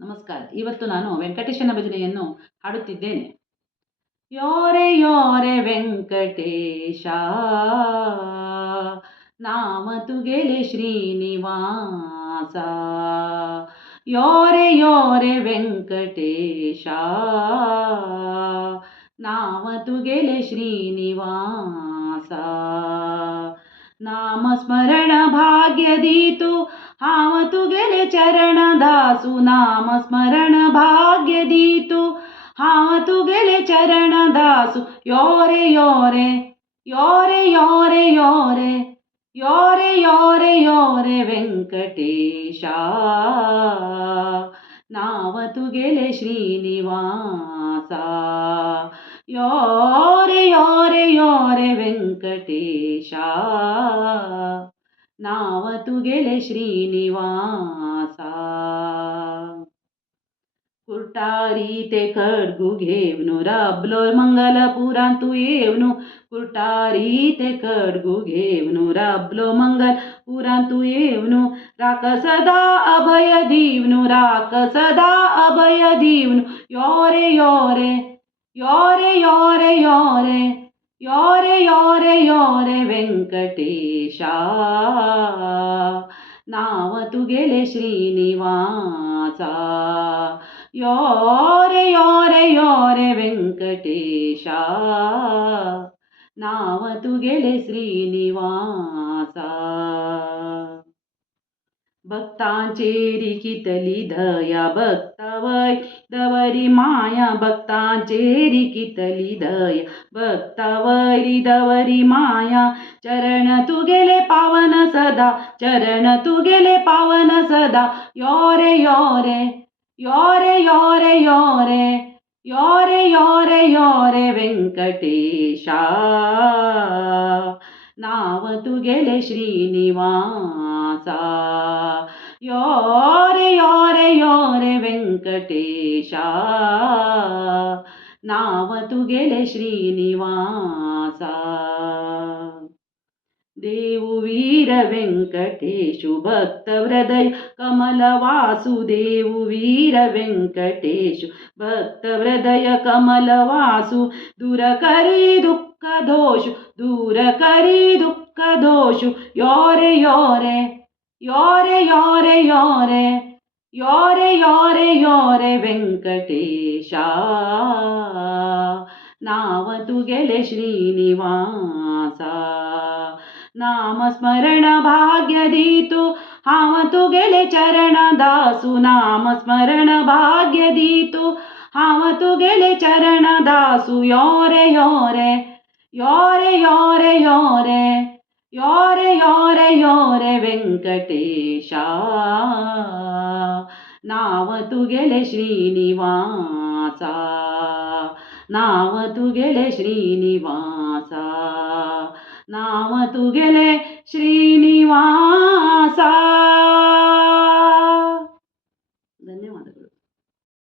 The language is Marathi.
ನಮಸ್ಕಾರ. ಇವತ್ತು ನಾನು ವೆಂಕಟೇಶನ ಭಜನೆಯನ್ನು ಹಾಡುತ್ತಿದ್ದೇನೆ. ಯೋರೆ ಯೋರೆ ವೆಂಕಟೇಶ ನಾಮ ತುಗೆಲೆ ಶ್ರೀನಿವಾಸ. ಯೋರೆ ಯೋರೆ ವೆಂಕಟೇಶ ನಾಮ ತುಗೆಲೆ ಶ್ರೀನಿವಾಸ. ನಾಮ ಸ್ಮರಣ ಭಾಗ್ಯದೀತು ಹಾವ ತುಗೆಲೆ ಚರಣದಾಸು. ನಾಮ ಸ್ಮರಣ ಭಾಗ್ಯದೀತು ಹಾವ ತುಗೆಲೆ ಚರಣದಾಸು. ಯೋರೆ ಯೋರೆ ಯೋರೆ ಯೋರೆ ಯೋರೆ ಯೋರೆ ಯೋರೆ ಯೋರೆ ವೆಂಕಟೇಶ ನಾವ ತುಗೆಲೆ ಶ್ರೀನಿವಾಸ. ಯೋರೆ ಯೋರೆ ಯೋರೆ ವೆಂಕಟೇಶ ನಾವ ತುಗೆಲೆ ಶ್ರೀನಿವಾಸ. कुर्टारी ते खडगू घेवनु राबलो मंगलपुरां तू येवनु. कुर्टारी ते खडगू घेवनु राबलो मंगलपुरां तू येवनु. राख सदा अभय दीवनु राख सदा अभय दीवनु. योरे योरे योरे योरे योरे योरे योरे योरे ವೆಂಕಟೇಶ ನಾವ ತುಗೆಲೆ ಶ್ರೀನಿವಾಸ. ಯೋರೆ ಯೋರೆ ಯೋರೆ ವೆಂಕಟೇಶ ನಾವ ತುಗೆಲೆ ಶ್ರೀನಿವಾಸ. भक्तांचेरी कितली दया भक्तवै दवरी माया. भक्तांचेरी कितली दया भक्तवरी दवरी माया. चरण तुगेले पावन सदा चरण तुगेले पावन सदा. योरे योरे योरे योरे योरे योरे योरे योरे ವೆಂಕಟೇಶ ನಾವ ತುಗೆಲೆ ಶ್ರೀನಿವಾಸ. ಯೋರೆ ಯೋರೆ ಯೋರೆ ವೆಂಕಟೇಶ ನಾವ ತುಗೆಲೆ ಶ್ರೀನಿವಾಸ. देवु वीर वेंकटेशु भक्त हृदय कमलवासु. देवु वीर वेंकटेशु भक्त हृदय कमलवासु. दूर करी दुःख दोषु दूर करी दुःख दोषु. योरे योरे योरे योरे योरे योरे योरे योरे ವೆಂಕಟೇಶ ನಾವ ತುಗೆಲೆ ಶ್ರೀನಿವಾಸ. ನಾಮ ಸ್ಮರಣ ಭಾಗ್ಯದೀತು ಹಾವ ತುಗೆಲೆ ಚರಣದಾಸು. ನಾಮ ಸ್ಮರಣ ಭಾಗ್ಯದೀತು ಹಾವ ತುಗೆಲೆ ಚರಣದಾಸು. ಯೋರೆ ಯೋರೆ ಯೋರೆ ಯೋರೆ ಯೋರೆ ಯೋರೆ ಯೋರೆ ಯೋರೆ ವೆಂಕಟೇಶ ನಾವ ತುಗೆಲೆ ಶ್ರೀನಿವಾಸ. ನಾವ ತುಗೆಲೆ ಶ್ರೀನಿವಾಸ ನಾವ ತುಗೆಲೆ